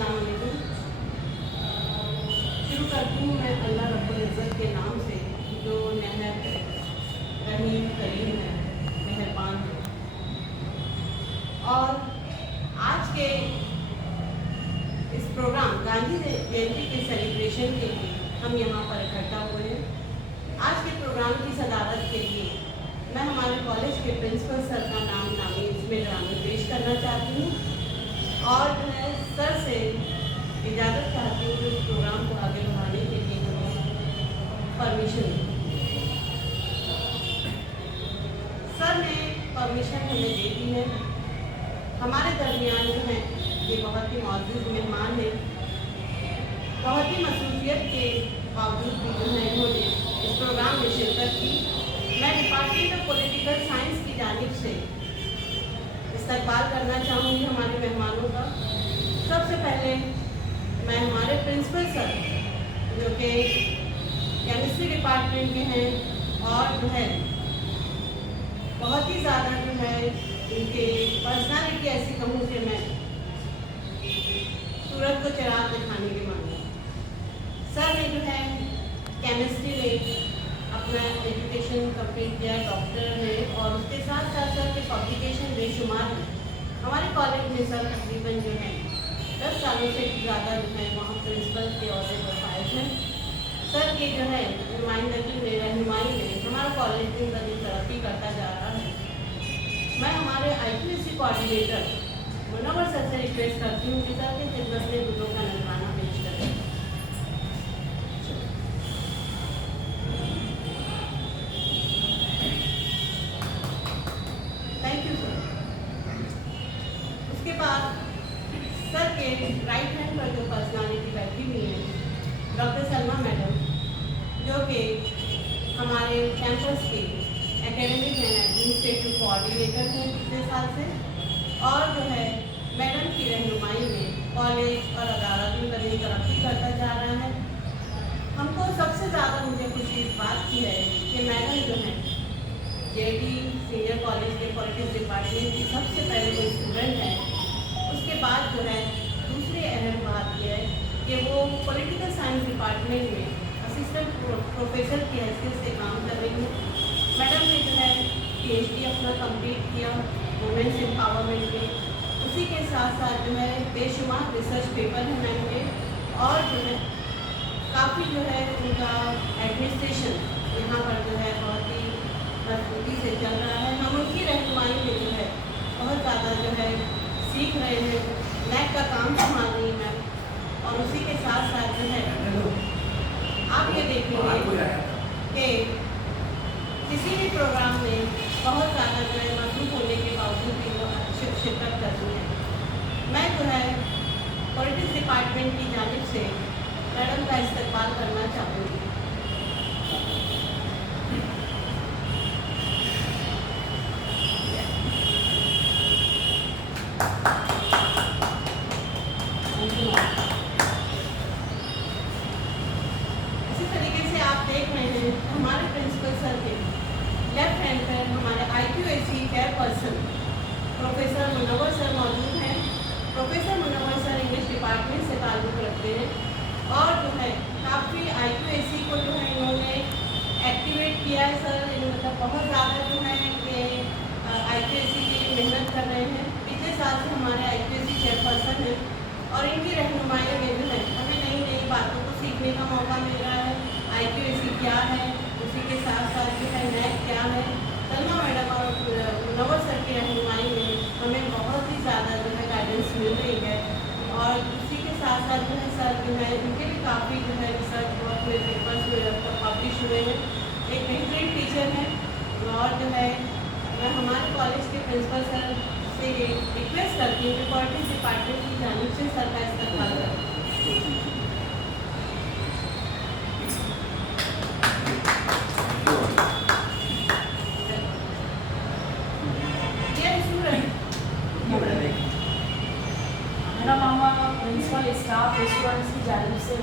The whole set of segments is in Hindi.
अस्सलाम वालेकुम। शुरू करती हूँ मैं अल्लाह रब्बुल इज़्ज़त के नाम से जो निहायत रहीम करीम है, मेहरबान है। और आज के इस प्रोग्राम गांधी जयंती के सेलिब्रेशन के लिए हम यहाँ पर इकट्ठा हुए हैं। आज के प्रोग्राम की सदारत के लिए मैं हमारे कॉलेज के प्रिंसिपल सर का नामी इसमें ड्रामे पेश करना चाहती हूँ और जो है सर से इजाज़त चाहती हूँ इस प्रोग्राम को आगे बढ़ाने के लिए हमें परमिशन दी। सर ने परमिशन हमें दे दी है। हमारे दरमियान जो है ये बहुत ही मौजूद मेहमान हैं। बहुत ही मसरूफियत के बावजूद भी जो है इन्होंने इस प्रोग्राम में शिरकत की। मैं डिपार्टमेंट ऑफ पॉलिटिकल साइंस की जानिब से इस्तकबाल करना चाहूँगी हमारे मेहमानों का। सबसे पहले मैं हमारे प्रिंसिपल सर जो कि केमिस्ट्री डिपार्टमेंट के हैं और जो है बहुत ही ज़्यादा जो है इनके पर्सनालिटी ऐसी कहूँ कि मैं सूरत को चिराग दिखाने के माने। सर ने जो है केमिस्ट्री में अपना एजुकेशन कंप्लीट किया, डॉक्टर है और उसके साथ साथ सर के पब्लिकेशन बेशुमार हैं। हमारे कॉलेज में सर तकरीबन जो है 10 सालों से ज़्यादा जो है वहाँ प्रिंसिपल के अहदे पर फाइज हैं। सर की जो है नुमाइंदगी में रहनुमाई में हमारा कॉलेज दिन ब दिन तरक्की करता जा रहा है। मैं हमारे IQAC कोऑर्डिनेटर मुनव्वर सर से रिक्वेस्ट करती हूँ कि सर की खिदमत में गुलों का नजराना पेश करें। Thank you sir. उसके बाद सर के राइट हैंड पर जो पर्सनालिटी बैठी हुई है डॉक्टर सलमा मैडम, जो कि हमारे कैंपस के एकेडमिक एंड एडमिनिस्ट्रेटिव कोऑर्डिनेटर हैं पिछले साल से, और जो है मैडम की रहनुमाई में कॉलेज और अदारा दिन ब दिन तरक्की करता जा रहा है। हमको सबसे ज़्यादा मुझे खुशी इस बात की है कि मैडम जो है JD सीनियर कॉलेज के पॉलिटिक्स डिपार्टमेंट की सबसे पहले कोई स्टूडेंट है। उसके बाद जो है दूसरी अहम बात यह है कि वो पॉलिटिकल साइंस डिपार्टमेंट में असिस्टेंट प्रोफेसर की हैसियत से काम कर रही है। मैडम ने जो है PhD अपना कंप्लीट किया वुमेन्स एम्पावरमेंट में। उसी के साथ साथ जो है बेशुमार रिसर्च पेपर हैं मैम के, और जो है काफ़ी जो है उनका एडमिनिस्ट्रेशन यहाँ पर जो है बहुत ही मजबूती से चल रहा है। हम उनकी रहनुमाई में जो है बहुत ज़्यादा जो है सीख रहे हैं, लैब का काम संभाल रही है मैम। और उसी के साथ साथ जो है आप ये देखेंगे कि किसी भी प्रोग्राम में बहुत ज़्यादा जो है मसरूफ होने के बावजूद भी वो शिरकत करती है। मैं जो है पॉलिटिक्स डिपार्टमेंट की जानिब से मैडम का इस्तकबाल करना चाहूँगी। इसी तरीके से आप देख रहे हैं हमारे प्रिंसिपल सर के लेफ्ट हैंड पर हमारे IQAC chairperson professor Munawwar sir मौजूद हैं। Professor Munawwar sir English department से ताल्लुक़ रखते हैं और जो है काफ़ी IQAC को जो है इन्होंने एक्टिवेट किया है। सर मतलब बहुत ज़्यादा जो है कि IQAC की मेहनत कर रहे हैं। पिछले साल से हमारे IQAC चेयरपर्सन हैं और इनकी रहनुमाई में जो है हमें नई नई बातों को सीखने का मौका मिल रहा है। IQAC क्या है, उसी के साथ साथ जो है NAC क्या है। सलमा मैडम और मुनव्वर सर की रहनुमाई में हमें बहुत ही ज़्यादा जो है गाइडेंस मिल रही है। और उसी के साथ साथ जो है सर जो है उनके भी काफ़ी जो है रिसर्च वर्क में पेपर्स पब्लिश हुए हैं। एक बेहतरीन टीचर हैं और जो है मैं हमारे कॉलेज के प्रिंसिपल सर से ये रिक्वेस्ट करती हूँ कि पॉलिटिक्स डिपार्टमेंट की जानिब से सर का इस्तकबाल करें। मेरा मामा प्रिंसिपल स्टाफ स्टूडेंट्स की जानिब से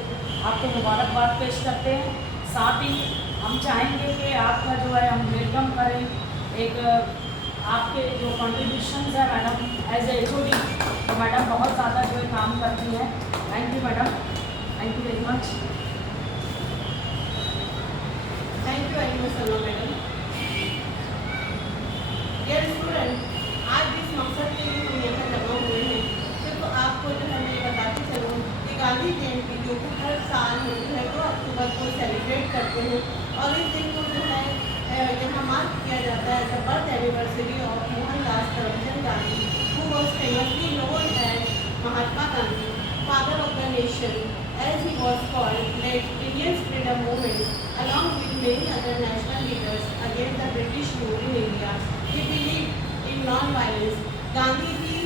आपको मुबारकबाद पेश करते हैं। साथ ही हम चाहेंगे कि आपका जो है हम वेलकम करें। एक आपके जो कंट्रीब्यूशंस है मैडम एज ए HOD, तो मैडम बहुत ज़्यादा जो है काम करती हैं। Thank you madam, thank you very much. Thank you very much Salma madam. Dear student, आज जिस मकसद के लिए हम यहाँ जमा हुए हैं, सिर्फ आपको जो है मैं बताती चलूँ कि गांधी जयंती जो कि हर साल हम जो है 2 अक्टूबर को सेलिब्रेट करते हैं, और इस दिन को जो है यहाँ मार्क किया जाता है the birth anniversary of Mohandas Karamchand Gandhi, who was famously known as Mahatma Gandhi, father of the nation, as he was called, led Indian freedom movement along with many other national leaders against the British rule in India. He believed in non-violence. Gandhi ji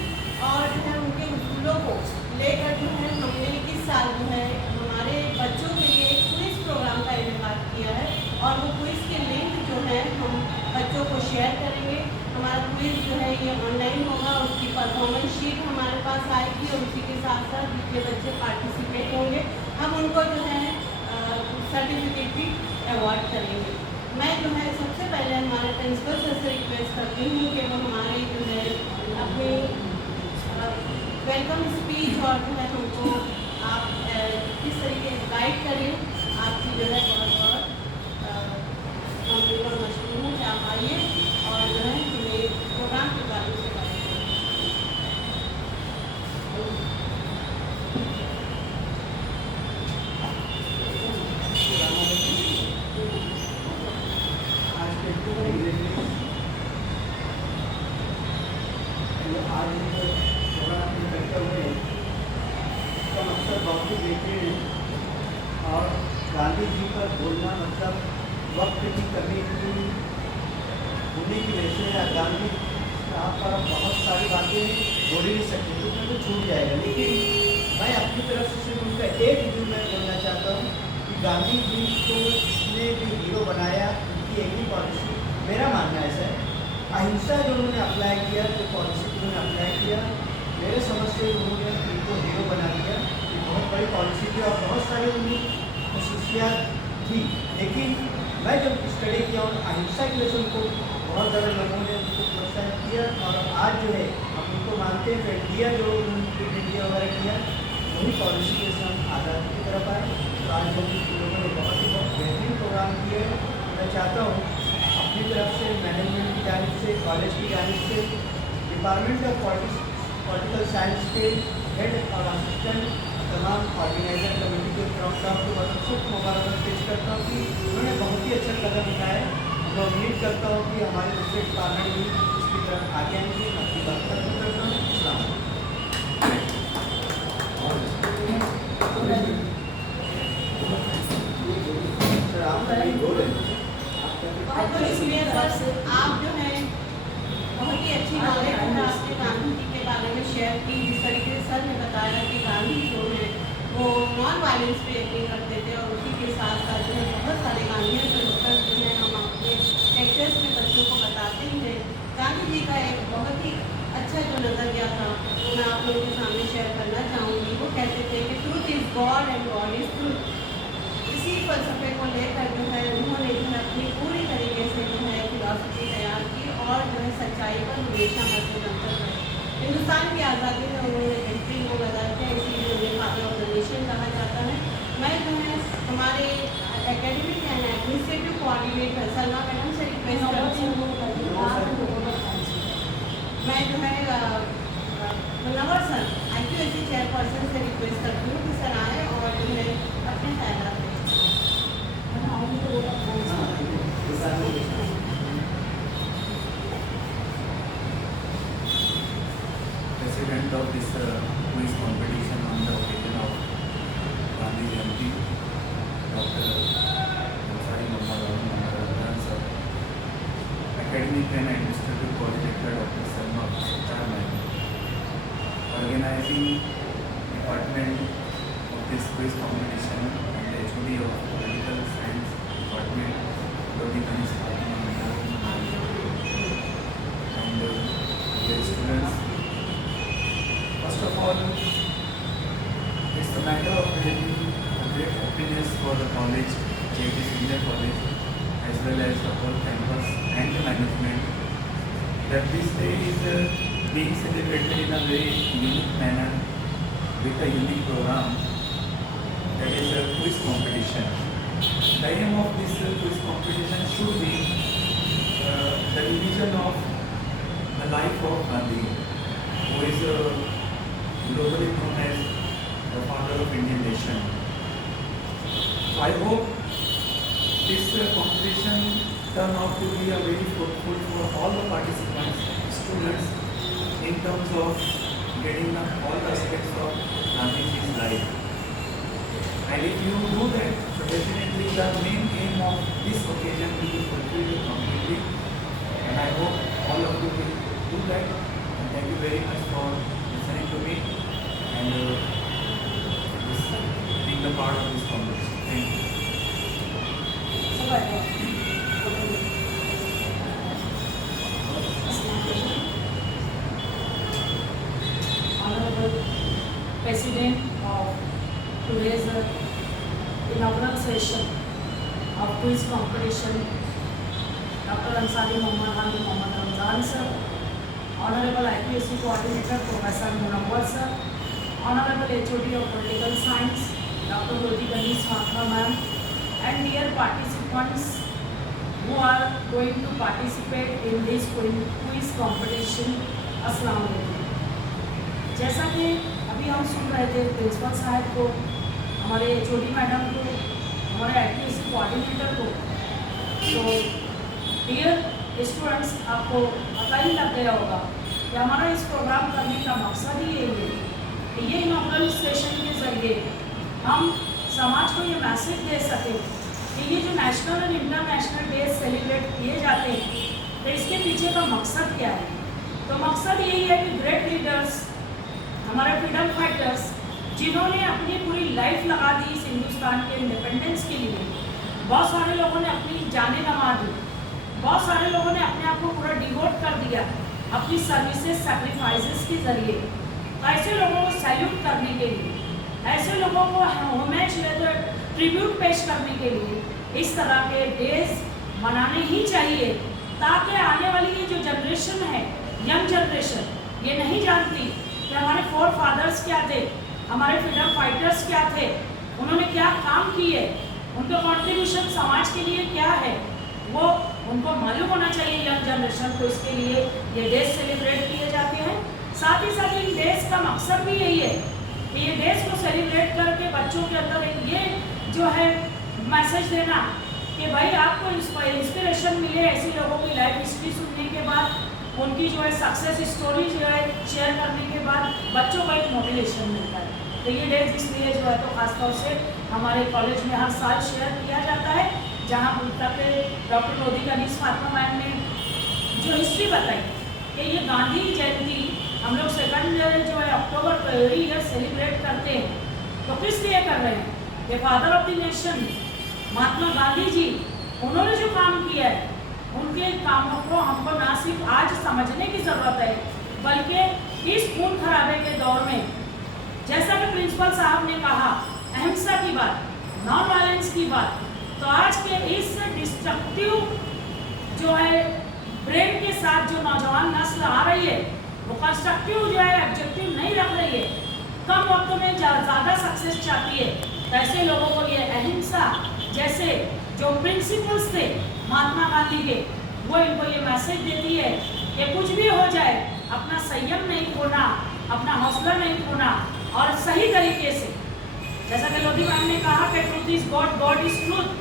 और जो है उनके उसूलों को लेकर जो है हमने इस साल जो है हमारे बच्चों के लिए एक क्विज प्रोग्राम का इनेकाद किया है, और वो क्विज के लिंक जो है हम बच्चों को शेयर करेंगे। हमारा क्विज जो है ये ऑनलाइन होगा, उसकी परफॉर्मेंस शीट हमारे पास आएगी, और उसी के साथ साथ जितने बच्चे पार्टिसिपेट होंगे हम उनको जो है सर्टिफिकेट भी अवार्ड करेंगे। मैं जो है सबसे पहले हमारे प्रिंसिपल सर से रिक्वेस्ट करती हूँ कि वो हमारे जो है अपनी वेलकम स्पीच और जो है हमको आप किस तरीके से गाइड करें। आपकी जो है बहुत बहुत हम बिल्कुल मशहूर हूँ कि आप आइए और जो है हमें प्रोग्राम के बारे में गाइड और गांधी जी पर बोलना मतलब वक्त की कमी की होने की वजह से या गांधी साहब पर अब बहुत सारी बातें बोल ही नहीं सकते, तो उसमें तो छूट जाएगा। लेकिन मैं अपनी तरफ से सिर्फ उनका एक चीज़ मैं बोलना चाहता हूँ कि गांधी जी को जिसने भी हीरो बनाया, उनकी एक ही पॉलिसी, मेरा मानना ऐसा है, अहिंसा जो उन्होंने अप्लाई किया, जो पॉलिसी उन्होंने अप्लाई किया, मेरे समझ से उन्होंने उनको हीरो बना दिया। ये बहुत बड़ी पॉलिसी थी और बहुत सारी उनकी खसूसियात थी, लेकिन मैं जब स्टडी किया और अहिंसा की वजह से उनको बहुत ज़्यादा लोगों ने उनको प्रोत्साहित किया, और आज जो है हम उनको मानते हैं। फिर इंडिया जो इंडिया वगैरह किया, वही पॉलिसी के से हम आज़ादी की तरफ आए। तो आज हम लोगों ने बहुत बेहतरीन प्रोग्राम किए। मैं चाहता हूँ अपनी तरफ से, मैनेजमेंट की जानिब से, कॉलेज की जानिब से, डिपार्टमेंट ऑफ पॉलिटिकल साइंस के हेड और असिस्टेंट, तमाम ऑर्गेनाइजर कमेटी के प्रोग्राम को बहुत शुभ मुबारक पेश करता हूँ कि उन्होंने बहुत ही अच्छा कदम उठाया। मैं उम्मीद करता हूँ कि हमारे दूसरे डिपार्टमेंट भी इसकी तरफ आगे आएंगे। मैं अपनी बात खत्म करता हूँ। इस्लाम सर आप बोले बहुत शुक्रिया सर, आप जो है बहुत ही अच्छी नॉलेज है आपने गांधी जी के बारे में शेयर की। जिस तरीके से सर ने बताया कि गांधी जो है वो नॉन वायलेंस पे यकीन रखते थे, और उसी के साथ साथ जो है बहुत सारे गांधीयन प्रिंसिपल्स जो है हम अपने लेक्चर्स में बच्चों को बताते ही हैं। गांधी जी का एक बहुत ही अच्छा जो नज़रिया था वो मैं आप लोगों के सामने शेयर करना चाहूँगी। वो कहते थे कि truth is God and God is truth. इसी फलसफे को लेकर जो है उन्होंने जो है अपनी पूरी तरीके से जो है फिलॉसफी तैयार की, और जो है सच्चाई पर हमेशा मद्देनजर रहे। हिंदुस्तान की आज़ादी में उन्होंने बेहतरीन को अदा किया, इसीलिए उन्हें फादर ऑफ द नेशन कहा जाता है। मैं जो है हमारे academic and administrative coordinator Salma madam से रिक्वेस्ट करती हूँ। मैं जो है मुनव्वर सर IQAC चेयरपर्सन से रिक्वेस्ट करती हूँ कि सर आए और जो है अपने ख्याल दें। President of this quiz competition on the occasion of Gandhi Jayanti, Dr. Ansari Mohammad sir, Academic and Administrative Coordinator Dr. Salma Ma'am, organizing department of this quiz competition and the HOD of Political Science Department, Dr. Ganesh and the students. First of all, it's a matter of really great happiness for the college, JT Senior College, as well as the whole campus and the management, that this day is being celebrated in a very unique manner with a unique program, that is a quiz competition. The aim of this quiz competition should be the revision of the life of Gandhi, who is globally known as the founder of Indian nation. So I hope this competition turn out to be a very fruitful for all the participants, students, in terms of getting all the aspects of Gandhiji's life. And if you do that, so definitely the main aim of this occasion will be fulfilled completely. And I hope all of you will do that. And thank you very much for listening to me and being a part of this competition. Thank you. Honorable President of today's inaugural session of quiz competition, Dr. Ansari Mohammad Ramzan sir, Honorable IPSC Coordinator Professor Munawwar sir, Honorable HOD of Political Science, Dr. Lodi Ganesh Mathur ma'am, and dear participants who are going to participate in this quiz competition, अस्सलाम वालेकुम। जैसा कि अभी हम सुन रहे थे प्रिंसिपल साहब को, हमारे HOD मैडम को, हमारे IPSC कोऑर्डिनेटर को, तो डियर स्टूडेंट्स, आपको पता ही लग गया होगा कि हमारा इस प्रोग्राम करने का मकसद ही यही है कि ये इनॉग्रल सेशन के ज़रिए हम समाज को ये मैसेज दे सकें कि ये जो नेशनल और इंटरनेशनल डे सेलिब्रेट किए जाते हैं, तो इसके पीछे का मकसद क्या है। तो मकसद यही है कि ग्रेट लीडर्स, हमारे फ्रीडम फाइटर्स, जिन्होंने अपनी पूरी लाइफ लगा दी इस हिंदुस्तान के इंडिपेंडेंस के लिए, बहुत सारे लोगों ने अपनी जानें गंवा दी, बहुत सारे लोगों ने अपने आप को पूरा डिवोट कर दिया अपनी सर्विसेज सैक्रिफाइसेस के ज़रिए। तो ऐसे लोगों को सैल्यूट करने के लिए, ऐसे लोगों को होमेज ट्रिब्यूट पेश करने के लिए इस तरह के डेज मनाने ही चाहिए, ताकि आने वाली ये जो जनरेशन है, यंग जनरेशन, ये नहीं जानती कि हमारे फोर फादर्स क्या थे, हमारे फ्रीडम फाइटर्स क्या थे, उन्होंने क्या काम किए, उनका कंट्रीब्यूशन समाज के लिए क्या है, वो उनको मालूम होना चाहिए यंग जनरेशन को। इसके लिए ये डेज सेलिब्रेट किए जाते हैं। साथ ही साथ इन डेज का मकसद भी यही है कि ये डेज को सेलिब्रेट करके बच्चों के अंदर एक ये जो है मैसेज देना कि भाई आपको इंस्पिरेशन मिले ऐसे लोगों की लाइफ हिस्ट्री सुनने के बाद, उनकी जो है सक्सेस स्टोरी जो है शेयर करने के बाद बच्चों को एक मोटिवेशन मिलता है। तो ये डेज इसलिए जो है तो ख़ासतौर से हमारे कॉलेज में हर साल शेयर किया जाता है, जहाँ तक डॉक्टर लोधी गणेश माथुर मैम ने जो हिस्ट्री बताई कि ये गांधी जयंती हम लोग 2 जो है अक्टूबर को एवरी ईयर सेलिब्रेट करते हैं। तो किस लिए कर रहे हैं कि father of the nation Mahatma Gandhi ji, उन्होंने जो काम किया है, उनके कामों को हमको ना सिर्फ आज समझने की ज़रूरत है, बल्कि इस खून खराबे के दौर में, जैसा कि प्रिंसिपल साहब ने कहा, अहिंसा की बात, नॉन वायलेंस की बात, तो आज के इस डिस्ट्रक्टिव जो है ब्रेन के साथ जो नौजवान नस्ल आ रही है, वो कंस्ट्रक्टिव जो है ऑब्जेक्टिव नहीं रख रही है, कम वक्त में ज़्यादा सक्सेस चाहती है। तो ऐसे लोगों को ये अहिंसा जैसे जो प्रिंसिपल्स थे महात्मा गांधी के, वो इनको ये मैसेज देती है कि कुछ भी हो जाए, अपना संयम नहीं खोना, अपना हौसला नहीं खोना, और सही तरीके से, जैसा कि लोधी मैम ने कहा कि truth is God, God is truth,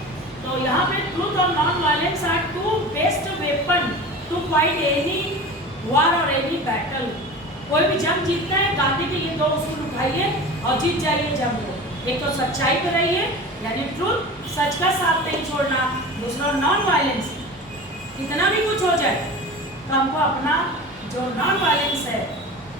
तो यहाँ पे ट्रूथ और non violence are 2 best weapon to fight any war और एनी बैटल। कोई भी जंग जीतना है, गांधी के ये 2 उसूल उठाइए और जीत जाइए जंग को। एक तो सच्चाई पे रहिए, यानी ट्रूथ, सच का साथ नहीं छोड़ना, दूसरा नॉन वायलेंस, कितना भी कुछ हो जाए तो हमको अपना जो नॉन वायलेंस है,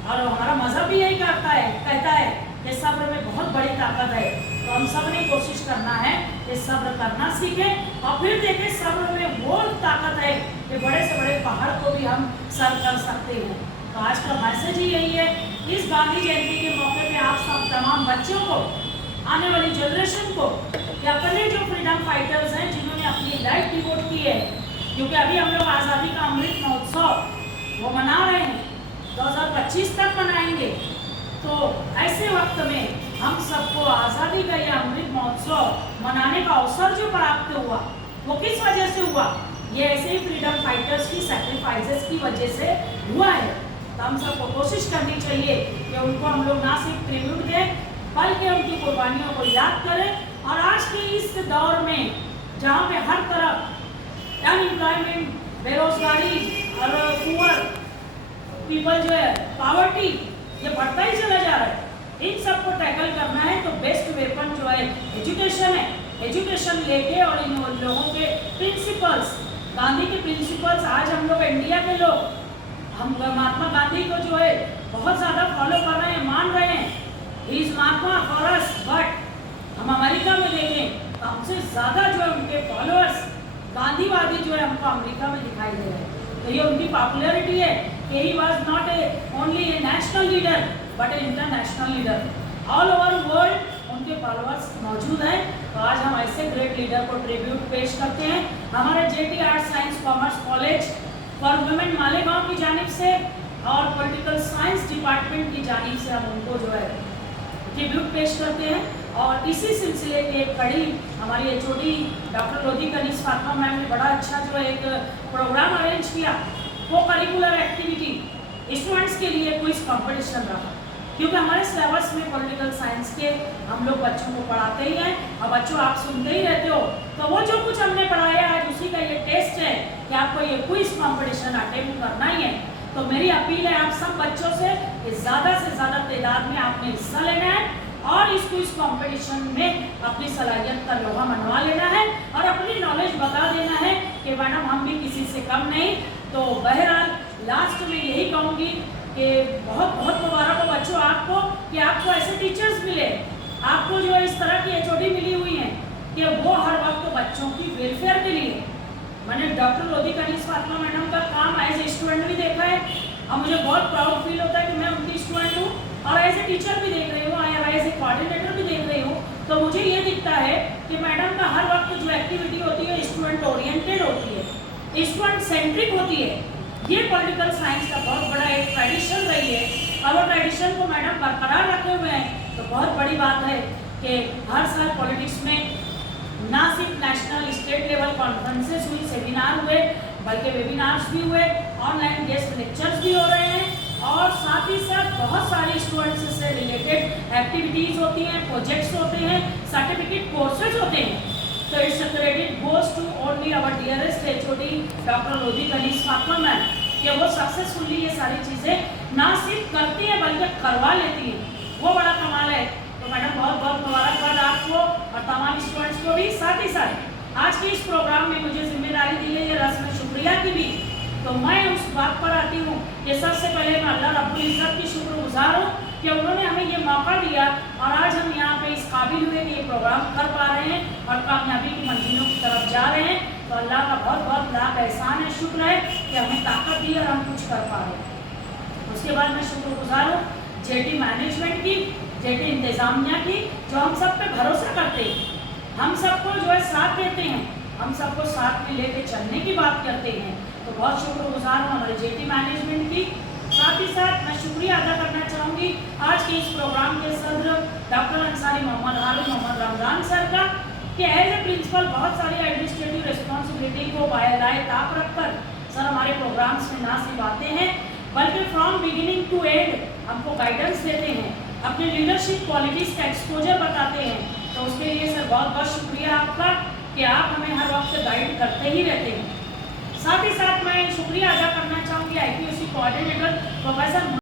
और हमारा मजहब भी यही कहता है कि सब्र में बहुत बड़ी ताकत है। तो हम सब ने कोशिश करना है कि सब्र करना सीखें, और फिर देखें सब्र में वो ताकत है कि बड़े से बड़े पहाड़ को भी हम सर कर सकते हैं। तो आज का मैसेज ही यही है, इस गांधी जयंती के मौके पे आप सब तमाम बच्चों को, आने वाली जनरेशन को, कि अपने जो फ्रीडम फाइटर्स हैं जिन्होंने अपनी लाइफ डिवोट की है, क्योंकि अभी हम लोग आज़ादी का अमृत महोत्सव वो 25 तक मनाएंगे। तो ऐसे वक्त में हम सबको आज़ादी का यह अमृत महोत्सव मनाने का अवसर जो प्राप्त हुआ वो किस वजह से हुआ? ये ऐसे ही फ्रीडम फाइटर्स की सैक्रिफाइसेस की वजह से हुआ है। तो हम सबको कोशिश करनी चाहिए कि उनको हम लोग ना सिर्फ ट्रिब्यूट दें बल्कि उनकी कुर्बानियों को याद करें। और आज के इस दौर में जहाँ पे हर तरफ अनएम्प्लॉयमेंट, बेरोजगारी और पुअर पीपल जो है, पावर्टी, ये बढ़ता ही चला जा रहा है। इन सबको टैकल करना है तो बेस्ट वेपन जो है एजुकेशन है। एजुकेशन लेके और इन लोगों के प्रिंसिपल्स, गांधी के प्रिंसिपल्स, आज हम लोग इंडिया के लोग हम महात्मा गांधी को जो है बहुत ज़्यादा फॉलो कर रहे हैं, मान रहे हैं। He is Mahatma for us, but हम अमेरिका में देखें तो हमसे ज़्यादा जो है उनके फॉलोअर्स गांधीवादी जो है हमको अमेरिका में दिखाई दे रहे हैं। तो ये उनकी पॉपुलैरिटी है कि he was not only A national leader but A international leader. All over world उनके फॉलोअर्स मौजूद हैं। तो आज हम ऐसे ग्रेट लीडर को ट्रिब्यूट पेश करते हैं। हमारे jetty arts science commerce college for women Malegaon की जानिब से और पॉलिटिकल साइंस डिपार्टमेंट की जानिब से हम उनको जो है ट्रिब्यूट पेश करते हैं। और इसी सिलसिले की एक कड़ी हमारी HOD doctor Lodhi Kaneez Fatima ma'am ने बड़ा अच्छा जो एक प्रोग्राम अरेंज किया। वो करिकुलर एक्टिविटी स्टूडेंट्स के लिए क्विज कंपटीशन रहा, क्योंकि हमारे सिलेबस में पॉलिटिकल साइंस के हम लोग बच्चों को पढ़ाते ही हैं। और बच्चों आप सुनते ही रहते हो, तो वो जो कुछ हमने पढ़ाया आज उसी का ये टेस्ट है कि आपको ये क्विज कंपटीशन अटेम्प्ट करना ही है। तो मेरी अपील है आप सब बच्चों से कि ज़्यादा से ज़्यादा तादाद में आपने हिस्सा लेना है और इस क्विज कंपटीशन में अपनी सलाहियत का लोहा मनवा लेना है और अपनी नॉलेज बता देना है कि मैडम हम भी किसी से कम नहीं। तो बहरहाल लास्ट में यही कहूँगी कि बहुत बहुत मुबारक हो बच्चों आपको कि आपको ऐसे टीचर्स मिले, आपको जो इस तरह की एचओडी मिली हुई हैं कि वो हर वक्त बच्चों की वेलफेयर के लिए। मैंने डॉक्टर लोधी कनीज फातिमा मैडम का काम एज ए स्टूडेंट भी देखा है और मुझे बहुत प्राउड फील होता है कि मैं उनकी स्टूडेंट हूँ और एज ए टीचर भी देख रही हूँ और एज ए कोऑर्डिनेटर भी देख रही हूँ। तो मुझे ये दिखता है कि मैडम का हर वक्त जो एक्टिविटी होती है स्टूडेंट ओरिएंटेड होती है, स्टूडेंट सेंट्रिक होती है। ये पॉलिटिकल साइंस का बहुत बड़ा एक ट्रेडिशन रही है और वो ट्रेडिशन को मैडम बरकरार रखे हुए हैं। तो बहुत बड़ी बात है कि हर साल पॉलिटिक्स में ना सिर्फ नेशनल स्टेट लेवल कॉन्फ्रेंसेस हुई, सेमिनार हुए, बल्कि वेबिनार्स भी हुए, ऑनलाइन गेस्ट लेक्चर्स भी हो रहे हैं और साथ ही साथ बहुत सारे स्टूडेंट्स से रिलेटेड एक्टिविटीज़ होती हैं, प्रोजेक्ट्स होते हैं, सर्टिफिकेट कोर्सेज होते हैं। तो it's credit goes to only our dearest HOD doctor Lodhi Kaneez Fatima ma'am कि वो सक्सेसफुली ये सारी चीज़ें ना सिर्फ करती हैं बल्कि करवा लेती हैं। वो बड़ा कमाल है। तो मैडम बहुत बहुत मुबारकबाद आपको और तमाम स्टूडेंट्स को भी। साथ ही साथ आज के इस प्रोग्राम में मुझे जिम्मेदारी दी गई है रस्म शुक्रिया की भी। तो मैं उस बात पर आती हूँ कि सबसे पहले मैं अल्लाह रब्बुल इज़्ज़त की शुक्रगुजार हूँ कि उन्होंने हमें ये मौका दिया और आज हम यहाँ पे इस काबिल हुए कि ये प्रोग्राम कर पा रहे हैं और कामयाबी की मंजिलों की तरफ जा रहे हैं। तो अल्लाह का बहुत बहुत लाख एहसान है, शुक्र है कि हमें ताकत दी और हम कुछ कर पा रहे हैं। उसके बाद मैं शुक्रगुजार हूँ जेटी मैनेजमेंट की, जेटी इंतज़ामिया की, जो हम सब पे भरोसा करते हैं, हम सबको जो है साथ देते हैं, हम सबको साथ में लेके चलने की बात करते हैं। तो बहुत शुक्रगुजार हूँ हमारे जेटी मैनेजमेंट की। साथ ही साथ मैं शुक्रिया अदा करना चाहूँगी आज के इस प्रोग्राम के सदर डॉक्टर अंसारी मोहम्मद हारून मोहम्मद रमज़ान सर का कि एज ए प्रिंसिपल बहुत सारी एडमिनिस्ट्रेटिव रिस्पॉन्सिबिलिटी को बाय ताक रखकर सर हमारे प्रोग्राम्स में ना सिर्फ आते हैं बल्कि फ्रॉम बिगिनिंग टू एंड हमको गाइडेंस देते हैं, अपने लीडरशिप क्वालिटीज़ का एक्सपोजर बताते हैं। तो उसके लिए सर बहुत बहुत शुक्रिया आपका कि आप हमें हर वक्त गाइड करते ही रहते हैं। साथ ही साथ मैं शुक्रिया अदा करना चाहूँगी आईपीओसी कोऑर्डिनेटर प्रोफेसर